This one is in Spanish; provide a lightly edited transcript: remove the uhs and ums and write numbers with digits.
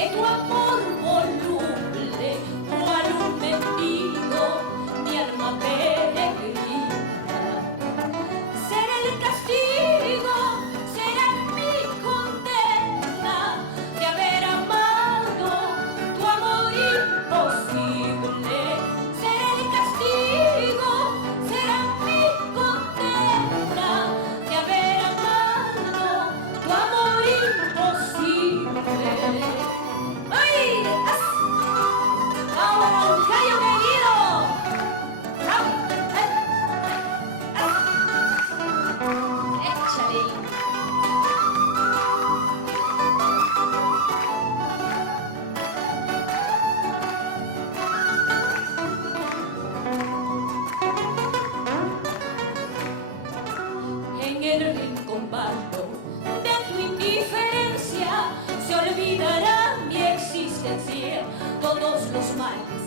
que tu amor voluble, cual un mendigo, mi alma peregrina. Será el castigo, será mi condena de haber amado tu amor imposible. Será el castigo, será mi condena de haber amado tu amor imposible. ¡Ay! ¡Ahora, Moncayo querido! ¡Échale! En el rincón vago de tu indiferencia se olvidará mi existencia, todos los males